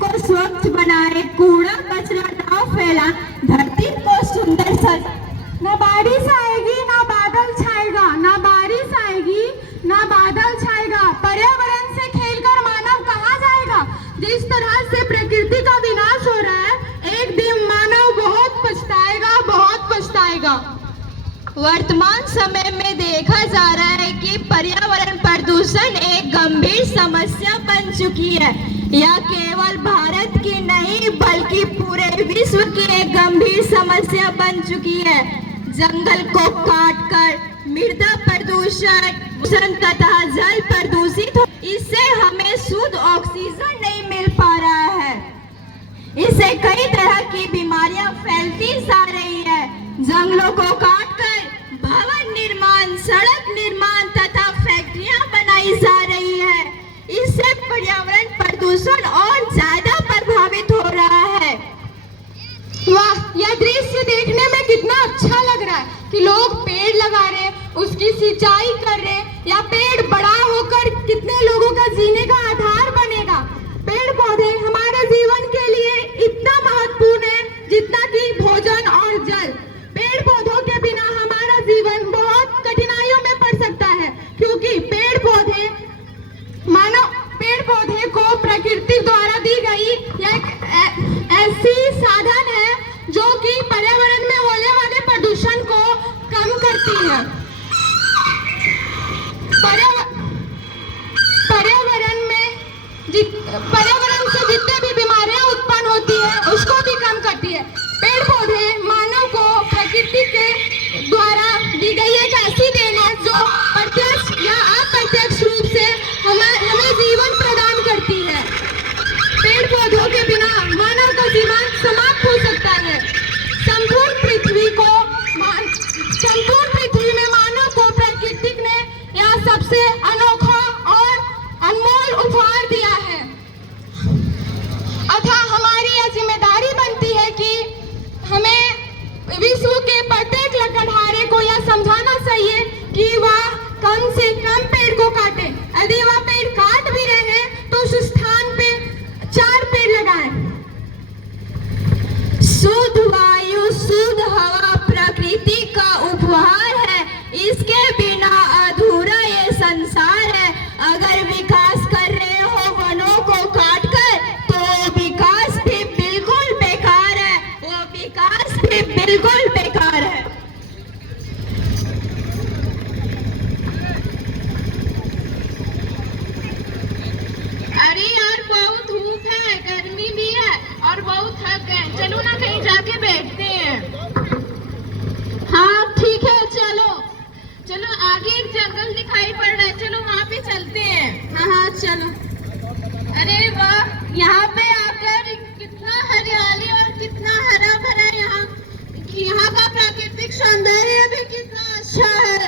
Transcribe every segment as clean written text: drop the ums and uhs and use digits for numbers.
को स्वच्छ बनाए, कूड़ा कचरा ना फैला, धरती को सुंदर सजा। ना बारिश आएगी ना बादल छाएगा, ना बारिश आएगी ना बादल छाएगा। पर्यावरण से खेलकर मानव कहाँ जाएगा? जिस तरह से प्रकृति का विनाश हो रहा है, एक दिन मानव बहुत पछताएगा, बहुत पछताएगा। वर्तमान समय में देखा जा रहा है कि पर्यावरण प्रदूषण एक गंभीर समस्या बन चुकी है। यह केवल भारत की नहीं बल्कि पूरे विश्व की एक गंभीर समस्या बन चुकी है। जंगल को काटकर मृदा प्रदूषण तथा जल प्रदूषित हो, इससे हमें शुद्ध ऑक्सीजन नहीं मिल पा रहा है। इससे कई तरह की बीमारियां फैलती जा रही है। जंगलों को काटकर भवन निर्माण, सड़क निर्माण तथा फैक्ट्रियां बनाई जा रही है। इससे पर्यावरण प्रदूषण और ज्यादा प्रभावित हो रहा है। वाह, यह दृश्य देखने में कितना अच्छा लग रहा है कि लोग पेड़ लगा रहे, उसकी सिंचाई कर रहे, या पेड़ बड़ा होकर कितने लोगों का जीने का आधार बनेगा। पेड़ पौधे हमारे जीवन के लिए इतना महत्वपूर्ण है जितना कि भोजन और जल। पेड़ पौधों के बिना हमारा जीवन बहुत कठिनाइयों में पड़ सकता है, क्योंकि पेड़ पौधे को प्रकृति द्वारा दी गई एक ऐसी साधन है जो कि पर्यावरण में होने वाले प्रदूषण को कम करती है। पर्यावरण से जितने भी बीमारियां उत्पन्न होती है उसको भी कम करती है। पेड़ पौधे मानव को प्रकृति के द्वारा दी गई एक ऐसी देन है जो प्रत्यक्ष या अप्रत्यक्ष रूप से हमें जीवन प्रदान करती है। पेड़ पौधों के बिना मानव का जीवन समाप्त हो सकता है। संपूर्ण पृथ्वी में मानव को प्रकृति ने यह सबसे अनोखा और अनमोल उपहार दिया है। अतः हमारी यह जिम्मेदारी बनती है कि हमें विश्व के प्रत्येक लकड़हारे को यह समझाना चाहिए कि वह कम से कम पेड़ को काटे। यदि वह पेड़ काट भी रहे हैं तो उस स्थान पे 4 पेड़ लगाएं। शुद्ध वायु, शुद्ध हवा प्रकृति का उपहार है। इसके बिना अधूरा ये संसार है। अगर विकास कर रहे हो वनों को काटकर, तो विकास भी बिल्कुल बेकार है। वो विकास भी बिल्कुल बेकार है। अरे यार, बहुत धूप है, गर्मी भी है और बहुत थक गए। चलो ना कहीं जाके बैठते हैं। हाँ ठीक है, चलो। चलो, आगे एक जंगल दिखाई पड़ रहा है, चलो वहाँ पे चलते हैं। हाँ चलो। अरे वाह, यहाँ पे आकर कितना हरियाली और कितना हरा भरा। यहाँ का प्राकृतिक सौंदर्य भी कितना अच्छा है।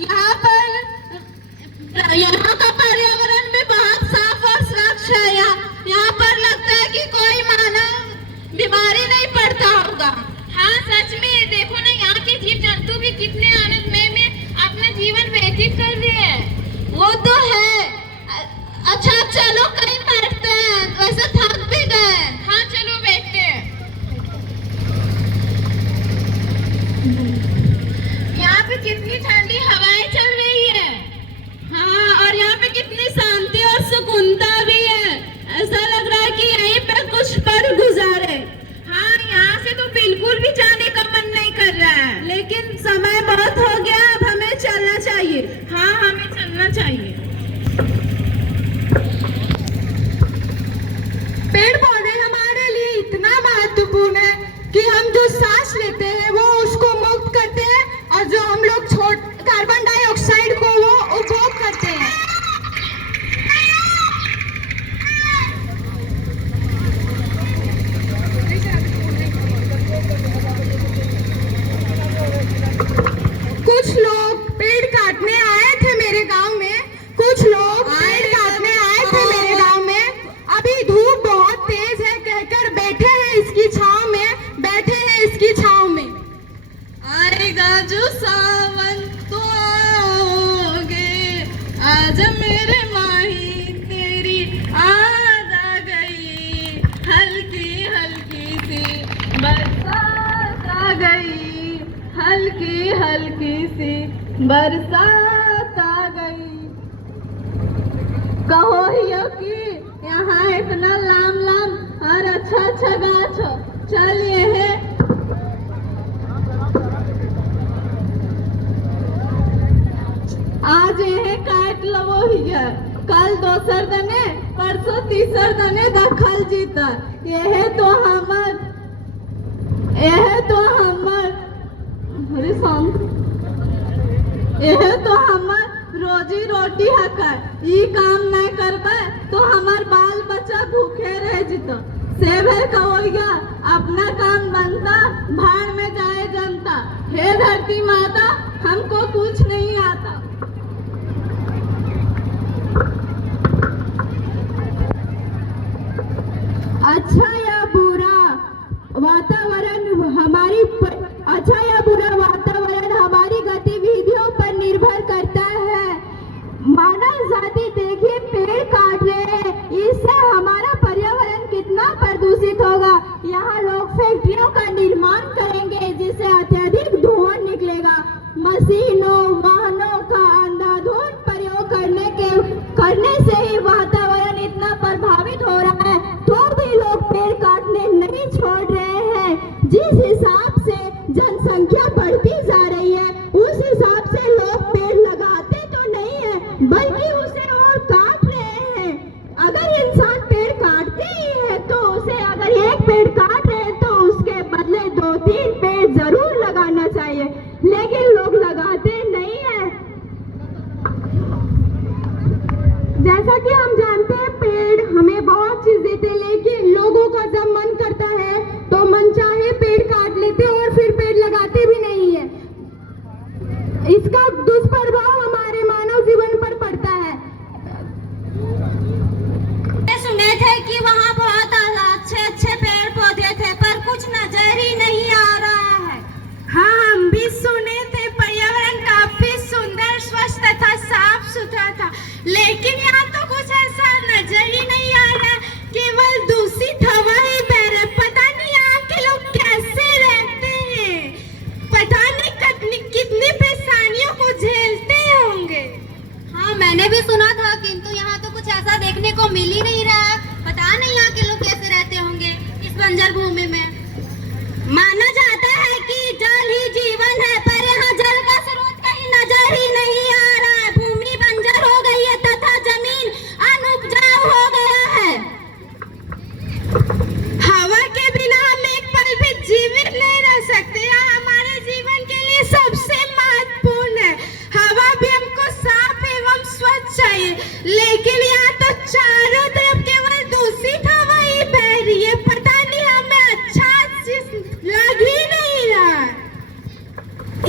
यहाँ का पर्यावरण भी बहुत साफ और स्वच्छ है। यहाँ पर लगता है कि कोई मानव बीमारी नहीं पड़ता होगा। हाँ सच में, देखो ना, यहाँ के जीव जंतु भी कितने आनंदमय में अपना जीवन व्यतीत कर रहे हैं। वो तो है। अच्छा चलो कहीं बैठते हैं, वैसे थक भी गए। हाँ चलो बैठते हैं। यहाँ पे कितनी ठंडी हवाएं चल रही है। हाँ, और यहाँ पे कितनी शांति और सुकूनता भी है। ऐसा लग रहा है कि यहीं पे कुछ पल गुजारे। हाँ, यहाँ से तो बिल्कुल भी जाने का मन नहीं कर रहा है। लेकिन समय बहुत हो गया, अब हमें चलना चाहिए। हाँ, हमें चलना चाहिए। पेड़ पौधे हमारे लिए इतना महत्वपूर्ण है कि हम जो सांस लेते हैं वो उसको मुक्त करते हैं, और जो हम लोग कार्बन डाइऑक्साइड को वो उपभोग करते हैं। कुछ लोग पेड़ काटने आए थे मेरे गांव में। अभी धूप बहुत तेज है कहकर बैठे हैं इसकी छांव में। आएगा जो सावन तो हल्की सी बरसात आ गई। कहो हियो कि यहाँ इतना लाम लाम और अच्छा अच्छा गाछ हो, चलिए है आज यह काट लवो हिया, कल दोसर दने परसों तीसर दने दखल जीता। यह तो हमर अरे शांत, यह तो हमर रोजी रोटी हकर। ई काम नहीं करबे तो हमार बाल बच्चा भूखे रह जितो। सेवर कहोइया अपना काम बनता, भाड़ में जाए जनता। हे धरती माता, हमको कुछ नहीं आता। अच्छा या बुरा वातावरण हमारी गतिविधियों पर निर्भर करता है। मानव जाति देखिए पेड़ काट रहे हैं, इससे हमारा पर्यावरण कितना प्रदूषित होगा। यहाँ लोग फैक्ट्रियों का निर्माण करेंगे जिससे अत्यधिक धुआं निकलेगा। मशीनों वाहनों का अंधाधुंध प्रयोग करने से ही वातावरण इतना प्रभावित हो रहा है, तो भी लोग पेड़ काटने नहीं छोड़ रहे हैं। जिस हिसाब से जनसंख्या बढ़ती जा रही है, उस हिसाब से लोग पेड़ लगाते तो नहीं है, बल्कि उसे और काट रहे हैं। अगर इंसान पेड़ काटते ही है तो उसे अगर एक पेड़ काट रहे हैं तो उसके बदले 2-3 पेड़ जरूर लगाना चाहिए, लेकिन लोग लगाते नहीं है। जैसा कि हम जानते हैं पेड़ हमें बहुत चीज देते हैं, लेकिन लोगों का जब मन करता है तो मन चाहे पेड़ काट लेते और फिर पेड़ लगाते भी नहीं है। इसका दुष्प्रभाव हमारे मानव जीवन पर पड़ता है। सुने थे कि वहाँ बहुत अच्छे पेड़ पौधे थे, पर कुछ नजर ही नहीं आ रहा है। हाँ, हम भी सुने थे पर्यावरण काफी सुंदर, स्वच्छ तथा साफ सुथरा था, लेकिन यहाँ तो कुछ ऐसा नजर ही नहीं आ रहा, केवल दूषित हवा ही बह रहा। पता नहीं यहाँ के लोग कैसे रहते हैं, पता नहीं कितनी परेशानियों को झेलते होंगे। हाँ, मैंने भी सुना था, किंतु यहाँ तो कुछ ऐसा देखने को मिल ही नहीं रहा है। पता नहीं यहाँ के लोग कैसे रहते होंगे इस बंजर भूमि में। माना जाता है कि जल ही जीवन है, पर यहाँ जल का स्रोत कहीं नजर ही नहीं आ रहा है। भूमि बंजर हो गई है तथा जमीन अनउपजाऊ हो गया है। हवा के बिना हम एक पल भी जीवित नहीं रह सकते। यह हमारे जीवन के लिए सबसे महत्वपूर्ण है। हवा भी हमको साफ एवं स्वच्छ चाहिए, लेकिन यहाँ तो चारों तरफ केवल दूषित हवा ही बह रही है। पता नहीं हमें अच्छा लग ही नहीं रहा।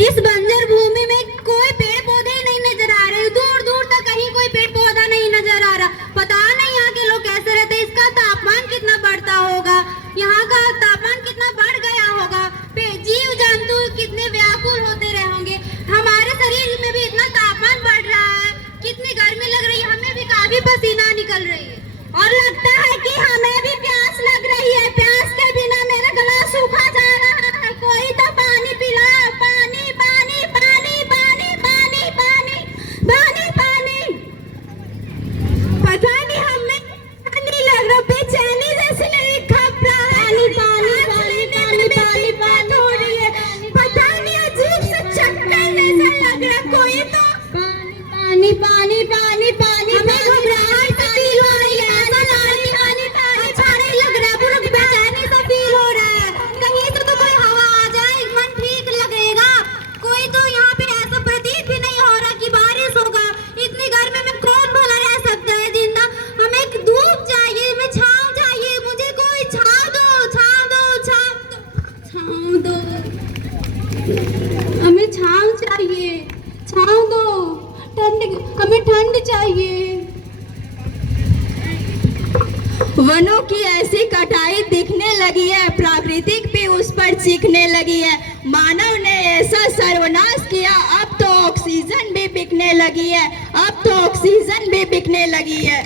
इस बंजर भूमि में कोई पेड़ पौधे ही नहीं नजर आ रहे, दूर दूर तक कहीं कोई पेड़ पौधा नहीं नजर आ रहा। पता नहीं यहाँ के लोग कैसे रहते, इसका तापमान कितना बढ़ता होगा, यहाँ का तापमान कितना बढ़ गया होगा, जीव जंतु कितने व्याकुल होते रहे होंगे। हमारे शरीर में भी इतना तापमान बढ़ रहा है, कितनी गर्मी लग रही है, हमें भी काफी पसीना निकल रही है और लगता है कि हमें भी प्यास लग रही है। प्यास के बिना मेरा गला सूखा जा रहा है, कोई तो पानी पिलाओ। पानी पानी पानी पानी पानी पानी पानी पानी। पता नहीं हमें नहीं लग रहा, बेचैनी जैसी लगी, घबराहट। पानी पानी पानी पानी पानी हो रही है, पता नहीं अजीब सा चक्कर जैसा लग रहा। कोई तो पानी पानी पानी पानी हमें घबराहट सा फील हो रही है। पानी पानी पानी अच्छा नहीं लग रहा, पूरा बेचैनी सा फील हो रहा है। कहीं से तो कोई हवा आ जाए, मन ठीक लगेगा। कोई तो यहाँ पे ऐसा प्रतीत भी नहीं हो रहा कि बारिश होगा। इतनी गर्मी में कौन भला रह सकता है जिंदा। हमें धूप चाहिए, हमें छांव चाहिए, मुझे कोई छांव दो, छांव दो, छांव दो, हमें छांव चाहिए, छांव दो। हमें ठंड चाहिए। वनों की ऐसी कटाई दिखने लगी है, प्राकृतिक भी उस पर चीखने लगी है। मानव ने ऐसा सर्वनाश किया, अब तो ऑक्सीजन भी बिकने लगी है, अब तो ऑक्सीजन भी बिकने लगी है।